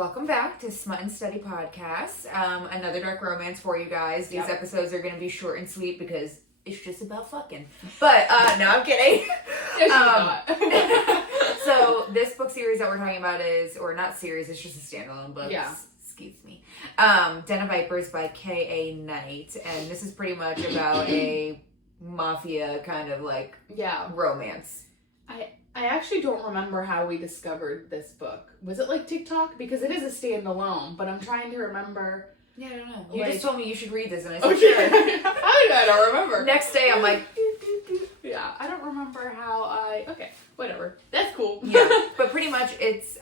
Welcome back to Smut and Study Podcast. Another dark romance for you guys. These episodes are going to be short and sweet because it's just about fucking. But, no, I'm kidding. So, this book series that we're talking about is, or not series, it's just a standalone book. Yeah. Excuse me. Den of Vipers by K.A. Knight. And this is pretty much about a mafia kind of like romance. I actually don't remember how we discovered this book. Was it like TikTok? Because it is a standalone, but I'm trying to remember. Yeah, I don't know. You just told me you should read this, and I said, okay. sure. I don't remember. Next day, I'm like, yeah, I don't remember how okay, whatever. That's cool. Yeah, but pretty much it's,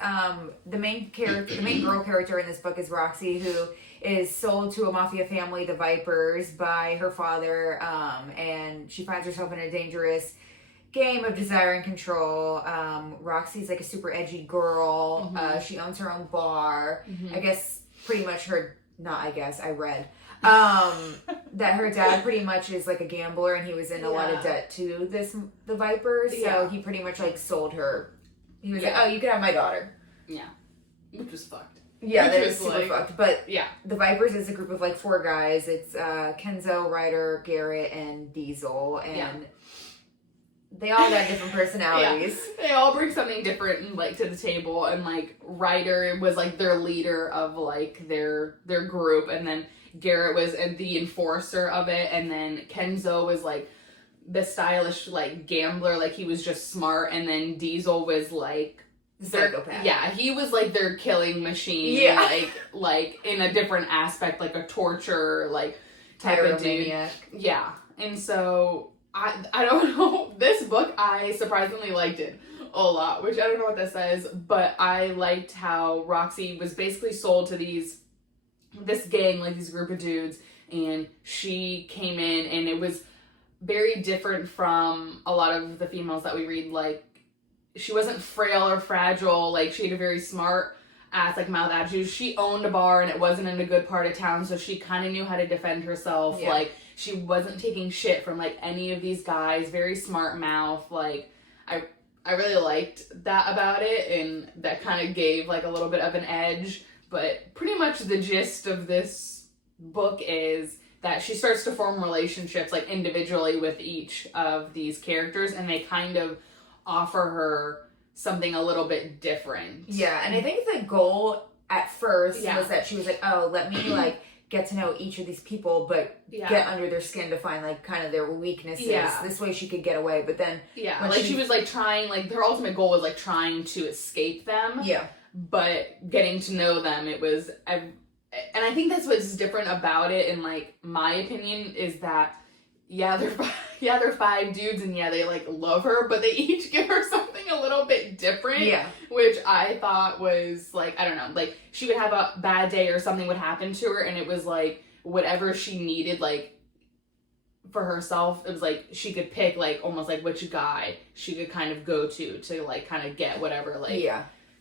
the main girl character in this book is Roxy, who is sold to a mafia family, the Vipers, by her father, and she finds herself in a dangerous game of desire and control. Roxy's like a super edgy girl. Mm-hmm. She owns her own bar. Mm-hmm. I guess pretty much I read that her dad pretty much is like a gambler, and he was in a lot of debt to the Vipers, so he pretty much like sold her. He was like, oh, you can have my daughter. Yeah. Which was fucked. Yeah, that is super fucked. But the Vipers is a group of like 4 guys. It's Kenzo, Ryder, Garrett, and Diesel, and they all got different personalities. Yeah. They all bring something different like to the table, and like Ryder was like their leader of like their group, and then Garrett was the enforcer of it, and then Kenzo was like the stylish like gambler, like he was just smart, and then Diesel was like psychopath. Yeah, he was like their killing machine. Yeah, like in a different aspect, like a torture like type of dude. Yeah, and so. I don't know. This book, I surprisingly liked it a lot, which I don't know what that says, but I liked how Roxy was basically sold to this gang, like this group of dudes, and she came in, and it was very different from a lot of the females that we read. Like, she wasn't frail or fragile, like she had a very smart ass, like mouth attitude. She owned a bar, and it wasn't in a good part of town, so she kind of knew how to defend herself. Like, she wasn't taking shit from, like, any of these guys. Very smart mouth. Like, I really liked that about it, and that kind of gave, like, a little bit of an edge. But pretty much the gist of this book is that she starts to form relationships, like, individually with each of these characters, and they kind of offer her something a little bit different. Yeah, and I think the goal at first was that she was like, oh, let me, like, get to know each of these people, but get under their skin to find, like, kind of their weaknesses. Yeah. This way she could get away, but then... Yeah, like, she was, like, trying, like, her ultimate goal was, like, trying to escape them. Yeah. But getting to know them, it was... And I think that's what's different about it, in, like, my opinion, is that, they're 5 dudes, and they, like, love her, but they each give her something a little bit different. Yeah. Which I thought was, like, I don't know, like, she would have a bad day or something would happen to her, and it was, like, whatever she needed, like, for herself, it was, like, she could pick, like, almost, like, which guy she could kind of go to, like, kind of get whatever, like...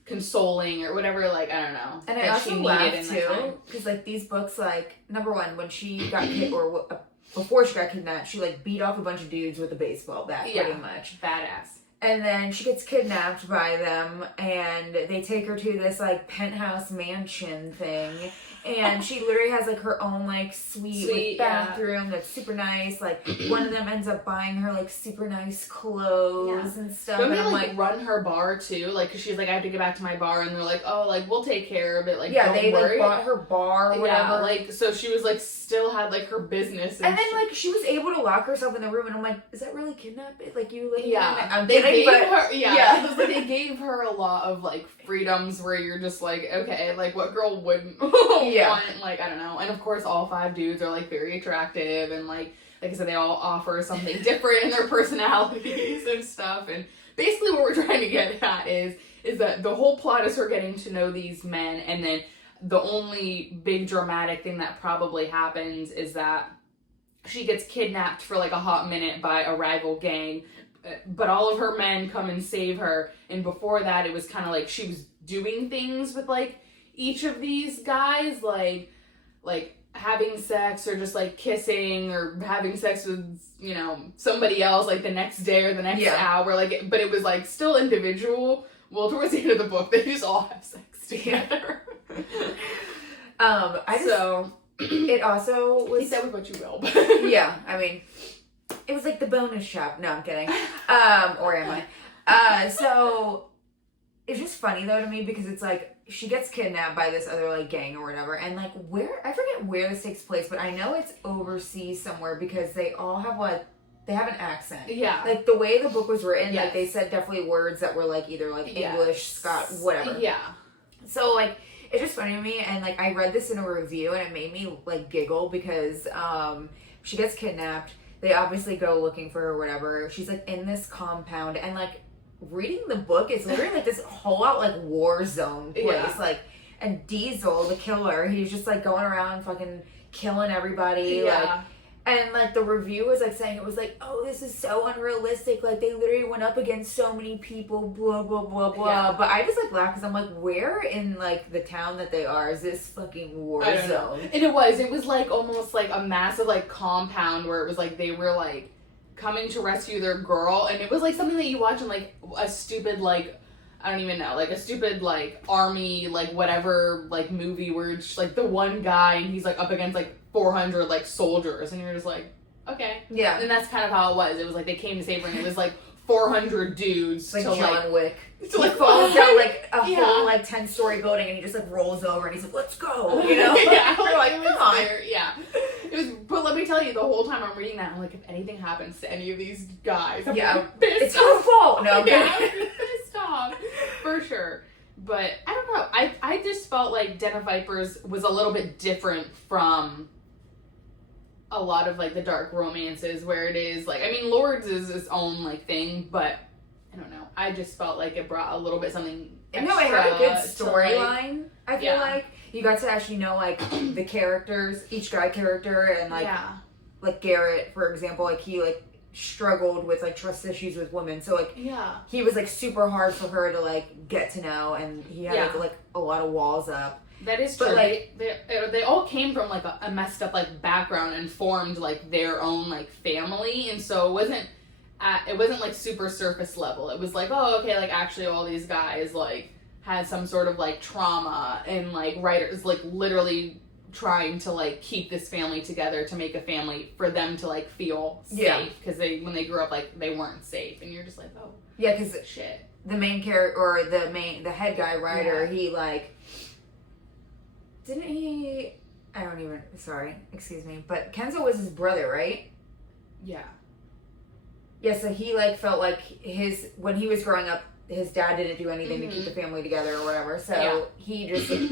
consoling or whatever, like, I don't know. And I also laughed, too, because, like, these books, like, number one, when she got hit, or... before she got kidnapped, she, like, beat off a bunch of dudes with a baseball bat, pretty much. Badass. And then she gets kidnapped by them, and they take her to this, like, penthouse mansion thing. And she literally has, like, her own, like, suite with bathroom that's super nice. Like, one of them ends up buying her, like, super nice clothes and stuff. Don't they, like, run her bar, too? Like, cause she's like, I have to get back to my bar. And they're like, oh, like, we'll take care of it. Like, don't worry. Like, bought her bar or whatever. Yeah, like, so she was, like, still had, like, her business. And then, like, she was able to lock herself in the room. And I'm like, is that really kidnapping? Like, you, like... I'm kidding, but... They gave her a lot of, like, freedoms where you're just like, okay, like, what girl wouldn't want, like, I don't know. And of course, all 5 dudes are, like, very attractive, and, like I said, they all offer something different in their personalities and stuff. And basically what we're trying to get at is that the whole plot is her getting to know these men, and then the only big dramatic thing that probably happens is that she gets kidnapped for, like, a hot minute by a rival gang, but all of her men come and save her. And before that, it was kind of like she was doing things with, like, each of these guys, like having sex or just, like, kissing or having sex with, you know, somebody else, like, the next day or the next hour, like, but it was, like, still individual. Well, towards the end of the book, they just all have sex together. It also was... He said with what you will. Yeah, I mean, it was like the bonus shop. No, I'm kidding. Or am I? So, it's just funny, though, to me, because it's like, she gets kidnapped by this other, like, gang or whatever, and, like, I forget where this takes place, but I know it's overseas somewhere, because they all have, like, they have an accent. Yeah. Like, the way the book was written, yes. like, they said definitely words that were, like, either, like, English, Scots, whatever. Yeah. So, like, it's just funny to me, and, like, I read this in a review, and it made me, like, giggle, because, she gets kidnapped, they obviously go looking for her or whatever, she's, like, in this compound, and, like, reading the book is literally, like, this whole out, like, war zone place, yeah. like, and Diesel, the killer, he's just, like, going around fucking killing everybody, like, and, like, the review was, like, saying it was, like, oh, this is so unrealistic. Like, they literally went up against so many people, blah, blah, blah, blah. Yeah. But I just, like, laugh because I'm, like, where in, like, the town that they are is this fucking war zone? And it was, like, almost, like, a massive, like, compound where it was, like, they were, like, coming to rescue their girl. And it was, like, something that you watch in, like, a stupid, like, I don't even know, like, a stupid, like, army, like, whatever, like, movie where it's, like, the one guy and he's, like, up against, like, 400, like, soldiers, and you're just like, okay. Yeah. And that's kind of how it was. It was, like, they came to save her, and it was, like, 400 dudes like to, John Wick. To, like, falls down, like, a whole, like, 10-story building, and he just, like, rolls over, and he's like, let's go, you know? Yeah. You're like, come on. Yeah. It was, but let me tell you, the whole time I'm reading that, I'm like, if anything happens to any of these guys, I'm pissed it's her fault. No, yeah, I'm pissed off. For sure. But, I don't know. I just felt like Den of Vipers was a little bit different from a lot of, like, the dark romances where it is, like, I mean, Lords is its own, like, thing, but I don't know. I just felt like it brought a little bit something extra. No, it had a good Like, storyline, I feel like. You got to actually know, like, the characters, each guy character, and, like, like, Garrett, for example, like, he, like, struggled with, like, trust issues with women, so, like, he was, like, super hard for her to, like, get to know, and he had, like, a lot of walls up. That is true. But, like, they all came from, like, a messed up, like, background and formed, like, their own, like, family, and so it wasn't, like, super surface level. It was like, oh, okay, like, actually all these guys, like, had some sort of, like, trauma, and, like, writers, like, literally trying to, like, keep this family together to make a family for them to, like, feel safe, because when they grew up, like, they weren't safe, and you're just like, oh. Yeah, because shit. The main character, or the head guy writer, he, like, didn't he, sorry, excuse me, but Kenzo was his brother, right? Yeah. Yeah, so he, like, felt like when he was growing up, his dad didn't do anything to keep the family together or whatever, so he just, like,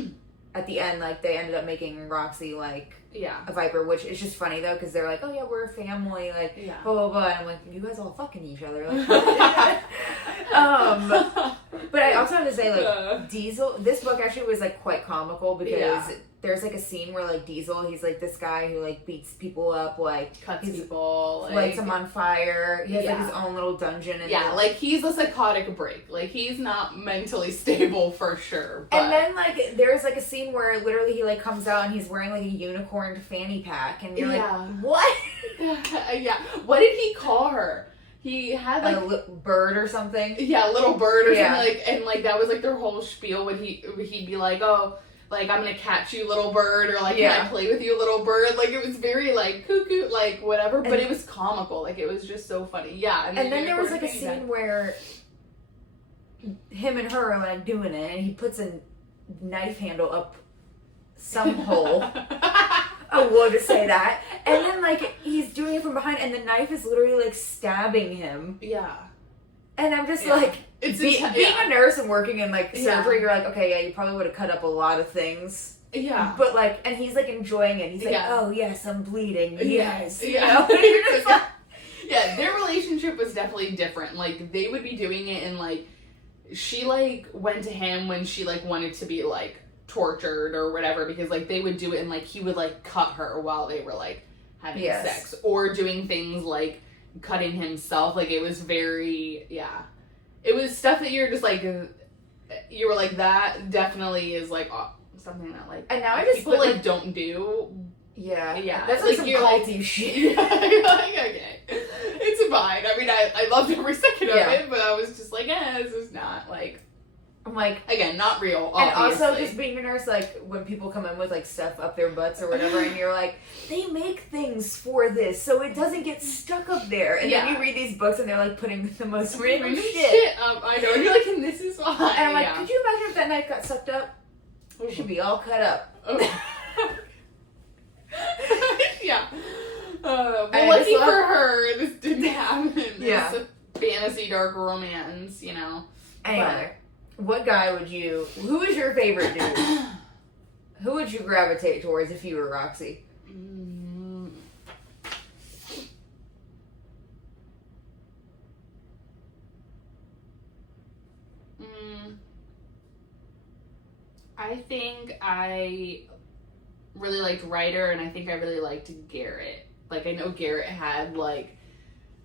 at the end, like, they ended up making Roxy, like, a Viper, which is just funny, though, because they're like, oh, yeah, we're a family, like, blah, blah, blah, and I'm like, you guys all fucking each other, like, but I also have to say, like, Diesel, this book actually was, like, quite comical, because there's, like, a scene where, like, Diesel, he's, like, this guy who, like, beats people up, like, cuts people, lights them on fire, he has, like, his own little dungeon, and like, he's a psychotic break, like, he's not mentally stable for sure, but... And then, like, there's, like, a scene where literally he, like, comes out and he's wearing, like, a unicorn fanny pack, and you're like, what? What did he call her? He had, like... A bird or something? Yeah, a little bird or something, like, and, like, that was, like, their whole spiel when he'd be like, oh, like, I'm gonna catch you, little bird, or, like, can I play with you, little bird? Like, it was very, like, cuckoo, like, whatever, but it was comical, like, it was just so funny. Yeah. And then there was, like, a scene where him and her are, like, doing it, and he puts a knife handle up some hole. I would just say that. And then, like, he's doing it from behind, and the knife is literally, like, stabbing him. Yeah. And I'm just like, being a nurse and working in, like, surgery, you're like, okay, you probably would have cut up a lot of things. Yeah. But, like, and he's, like, enjoying it. He's like, oh, yes, I'm bleeding. Yes. You know? And you're just like... Yeah, their relationship was definitely different. Like, they would be doing it, and, like, she, like, went to him when she, like, wanted to be, like, tortured or whatever, because, like, they would do it, and, like, he would, like, cut her while they were, like, having sex, or doing things like cutting himself. Like, it was very, it was stuff that you're just like, you were like, that definitely is, like, something that, like, and now I just people, like, don't do. Yeah. That's, like, some culty shit. You're like, okay, it's fine. I mean, I loved every second of it, but I was just like, this is not, like, like, again, not real, and obviously. also just being a nurse, like, when people come in with, like, stuff up their butts or whatever, and you're like, they make things for this, so it doesn't get stuck up there. And then you read these books, and they're, like, putting the most random shit up. I know, and you're like, and this is why. And I'm like, could you imagine if that knife got sucked up? It should be all cut up. Yeah. Well, lucky for her, this didn't happen. Yeah. It's a fantasy dark romance, you know. Anyway, what guy who is your favorite dude? Who would you gravitate towards if you were Roxy? I think I really liked Ryder, and I think I really liked Garrett. Like, I know Garrett had, like,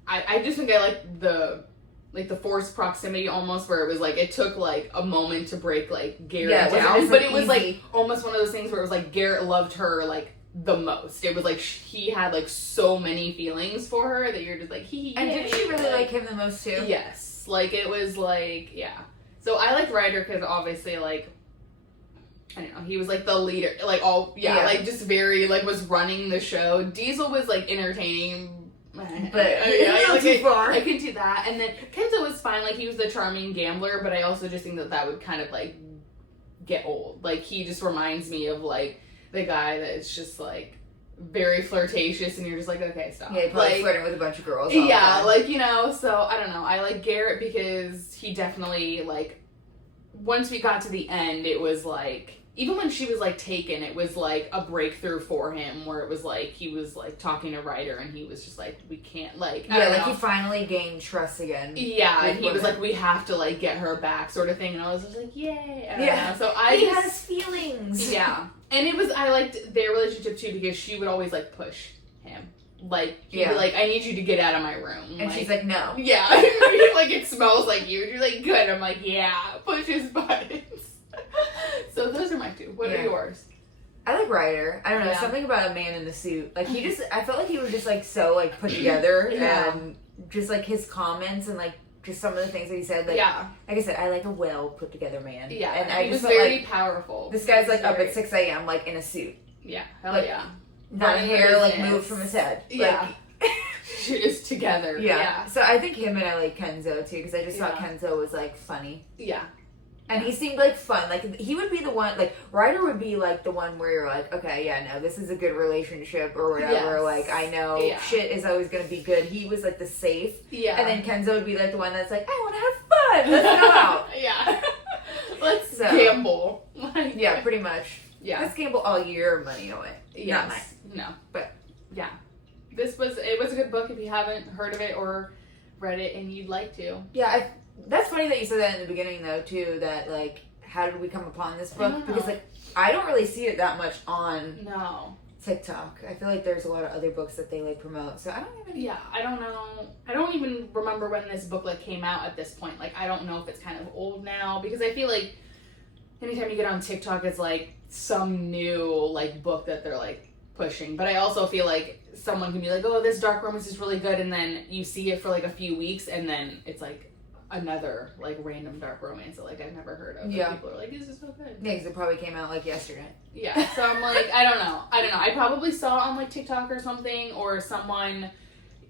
I just think I liked the forced proximity almost, where it was like, it took like a moment to break like Garrett down, but it was like almost one of those things where it was like Garrett loved her like the most. It was like he had like so many feelings for her that you're just like, and didn't she really like him the most too? Yes, like it was like, yeah. So I liked Ryder because obviously, like, I don't know, he was like the leader, like like just very like was running the show. Diesel was like entertaining, but I could do that. And then Kenzo was fine, like he was the charming gambler, but I also just think that would kind of like get old. Like he just reminds me of like the guy that's just like very flirtatious, and you're just like, okay, stop. Yeah, probably like, flirting with a bunch of girls. Yeah, like, you know, so I don't know. I like Garrett because he definitely like, once we got to the end, it was like, even when she was like taken, it was like a breakthrough for him, where it was like he was like talking to Ryder, and he was just like, we can't like, he finally gained trust again. Yeah, and he was like, we have to like get her back, sort of thing. And I was just like, yay. I don't know. So he has feelings. Yeah, and I liked their relationship too, because she would always like push him. Like, he'd be like, I need you to get out of my room. And like, she's like, no. Yeah. Like, it smells like you. And you're like, good. I'm like, yeah, push his buttons. So those are my two. What are yours? I like Ryder. I don't know, something about a man in the suit. Like, I felt like he was just like so like put together. And just like his comments and like just some of the things that he said. Like, like I said, I like a well put together man. Yeah. And I he just was felt very like powerful. This guy's like up at 6 a.m. like in a suit. Yeah. Hell like, yeah. Not hair like moved from his head. Yeah. Like, just together. Yeah. So I think him and I like Kenzo too, because I just thought Kenzo was like funny. Yeah. And he seemed like fun. Like he would be the one. Like Ryder would be like the one where you're like, okay, yeah, no, this is a good relationship or whatever. Yes. Like I know shit is always gonna be good. He was like the safe. Yeah. And then Kenzo would be like the one that's like, I want to have fun. Let's go out. Yeah. Let's gamble. Yeah, pretty much. Yeah. Let's gamble all your money away. Yes. Not mine. No. But yeah. It was a good book if you haven't heard of it or read it and you'd like to. Yeah, that's funny that you said that in the beginning though too, that like how did we come upon this book? Because like I don't really see it that much on TikTok. I feel like there's a lot of other books that they like promote. So I don't even I don't know. I don't even remember when this book like came out at this point. Like I don't know if it's kind of old now, because I feel like anytime you get on TikTok it's like some new like book that they're like pushing. But I also feel like someone can be like, oh, this dark romance is really good, and then you see it for like a few weeks and then it's like another like random dark romance that like I've never heard of. Yeah. People are like, this is so good. Yeah, because it probably came out like yesterday. Yeah. So I'm like, I don't know. I probably saw it on like TikTok or something, or someone,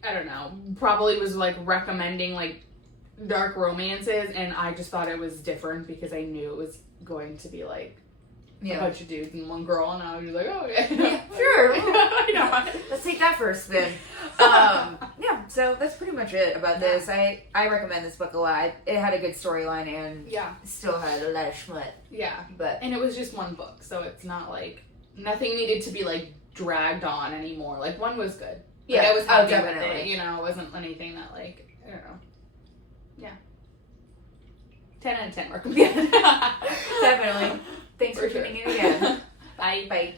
I don't know, probably was like recommending like dark romances, and I just thought it was different because I knew it was going to be like a bunch of dudes and one girl, and I was just like, oh, okay. Yeah, sure. I know. Let's take that first spin. Yeah, so that's pretty much it about this. I recommend this book a lot. It had a good storyline and still had a lot of schmut. Yeah. And it was just one book, so it's not like, nothing needed to be like dragged on anymore. Like, one was good. Yeah, like, I was happy definitely. with it, you know, it wasn't anything that like, I don't know. Yeah. 10 out of 10 recommend. Definitely. Thanks for tuning in again. Bye. Bye.